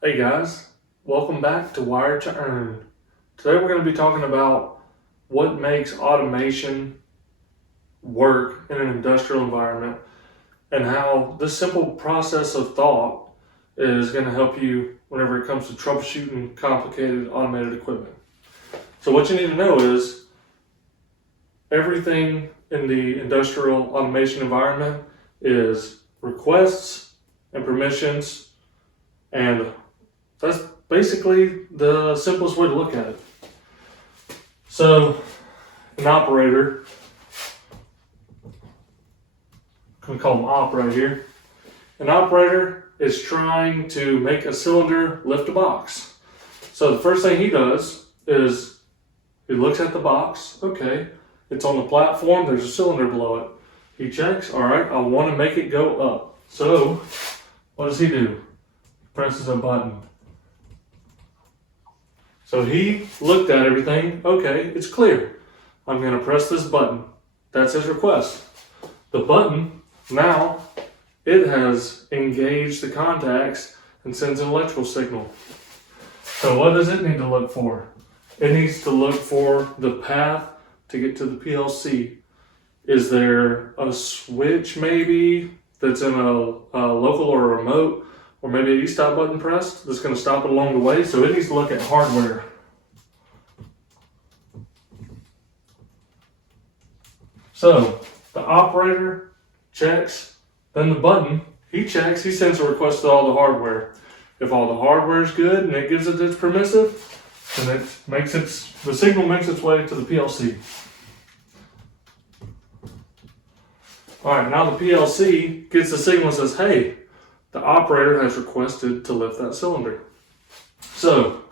Hey guys, welcome back to Wire to Earn. Today we're going to be talking about what makes automation work in an industrial environment and how this simple process of thought is going to help you whenever it comes to troubleshooting complicated automated equipment. So, what you need to know is everything in the industrial automation environment is requests and permissions, and that's basically the simplest way to look at it. So, an operator, we call them op right here. An operator is trying to make a cylinder lift a box. So the first thing he does is he looks at the box. Okay, it's on the platform. There's a cylinder below it. He checks. All right, I want to make it go up. So what does he do? Presses a button. So he looked at everything. Okay, it's clear. I'm going to press this button. That's his request. The button, now, it has engaged the contacts and sends an electrical signal. So what does it need to look for? It needs to look for the path to get to the PLC. Is there a switch maybe that's in a local or a remote, or maybe an e-stop button pressed that's going to stop it along the way? So it needs to look at hardware. So the operator checks, then the button, he checks, he sends a request to all the hardware. If all the hardware is good and it gives it its permissive, then the signal makes its way to the PLC. All right, now the PLC gets the signal and says, hey, the operator has requested to lift that cylinder. So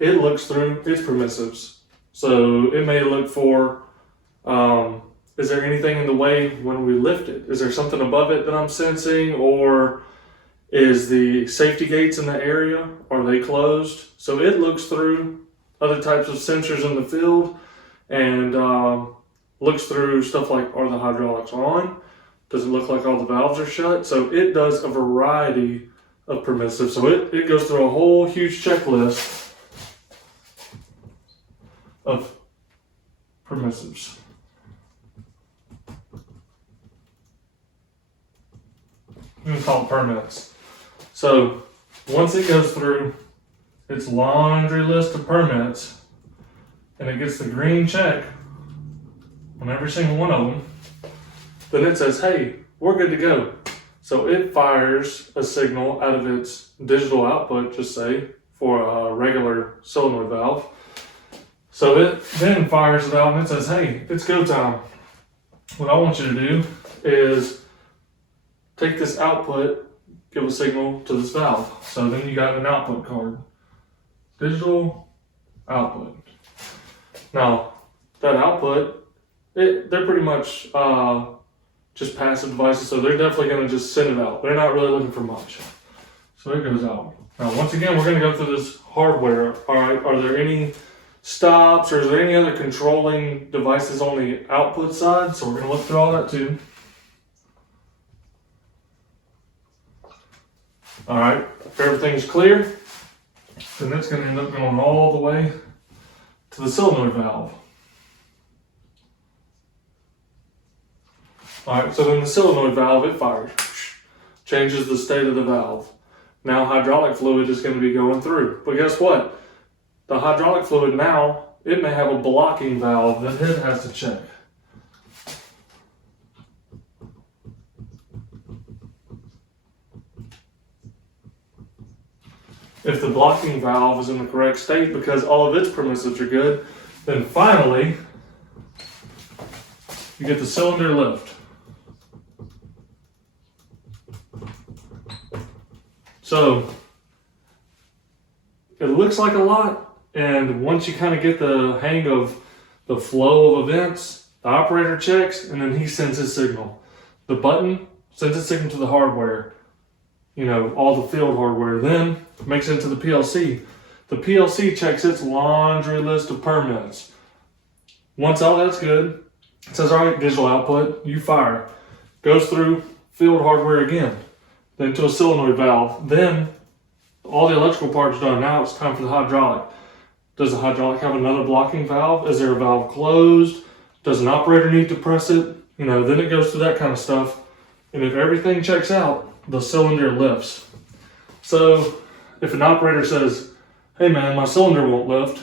it looks through its permissives. So it may look for, is there anything in the way when we lift it? Is there something above it that I'm sensing? Or is the safety gates in the area, are they closed? So it looks through other types of sensors in the field and looks through stuff like, are the hydraulics on? Does it look like all the valves are shut? So it does a variety of permissives. So it goes through a whole huge checklist of permissives. I'm going to call it permits. So once it goes through its laundry list of permits and it gets the green check on every single one of them, then it says, hey, we're good to go. So it fires a signal out of its digital output, just say, for a regular solenoid valve. So it then fires it out and it says, hey, it's go time. What I want you to do is take this output, give a signal to this valve. So then you got an output card. Digital output. Now, that output, they're pretty much just passive devices, so they're definitely going to just send it out. They're not really looking for much. So it goes out. Now, once again, we're going to go through this hardware. All right, are there any stops or is there any other controlling devices on the output side? So we're going to look through all that too. All right, if everything's clear, then it's going to end up going all the way to the solenoid valve. All right, so then the solenoid valve, it fires, changes the state of the valve. Now hydraulic fluid is going to be going through. But guess what? The hydraulic fluid now, it may have a blocking valve that it has to check. If the blocking valve is in the correct state because all of its permissives are good, then finally, you get the cylinder lift. So, it looks like a lot, and once you kind of get the hang of the flow of events, the operator checks, and then he sends his signal. The button sends its signal to the hardware. All the field hardware, then makes it into the PLC. The PLC checks its laundry list of permits. Once all that's good, it says, all right, digital output, you fire. Goes through field hardware again, then to a solenoid valve, then all the electrical parts done. Now it's time for the hydraulic. Does the hydraulic have another blocking valve? Is there a valve closed? Does an operator need to press it? You know, then it goes through that kind of stuff. And if everything checks out, the cylinder lifts. So if an operator says, hey man, my cylinder won't lift,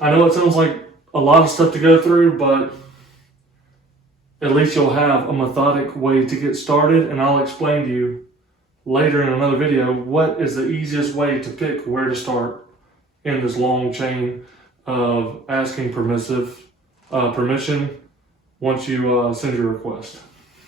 I know it sounds like a lot of stuff to go through, but at least you'll have a methodic way to get started, and I'll explain to you later in another video what is the easiest way to pick where to start in this long chain of asking permission once you send your request.